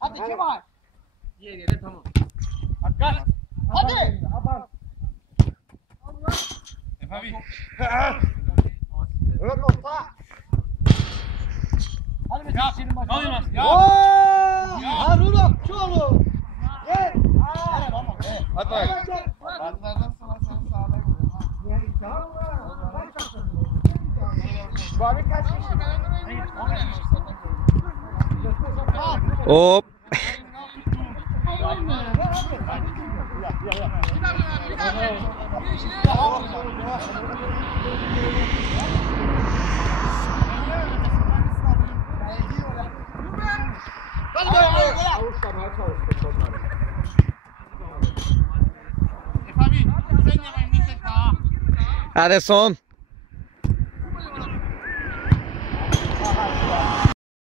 Hadi Kemal. Diğer yere tamam. Hakan. Hadi. Efe abi. Evet orta. Hadi Metin senin başına. Al Yılmaz. Ya. Ya. Harun Akçoğlu. Gel. Ama. Gel. Hadi bak. Batlardan sonra sen sağdan Bari kaç kişi? Hop. Hadi böyle daha. Hadi son.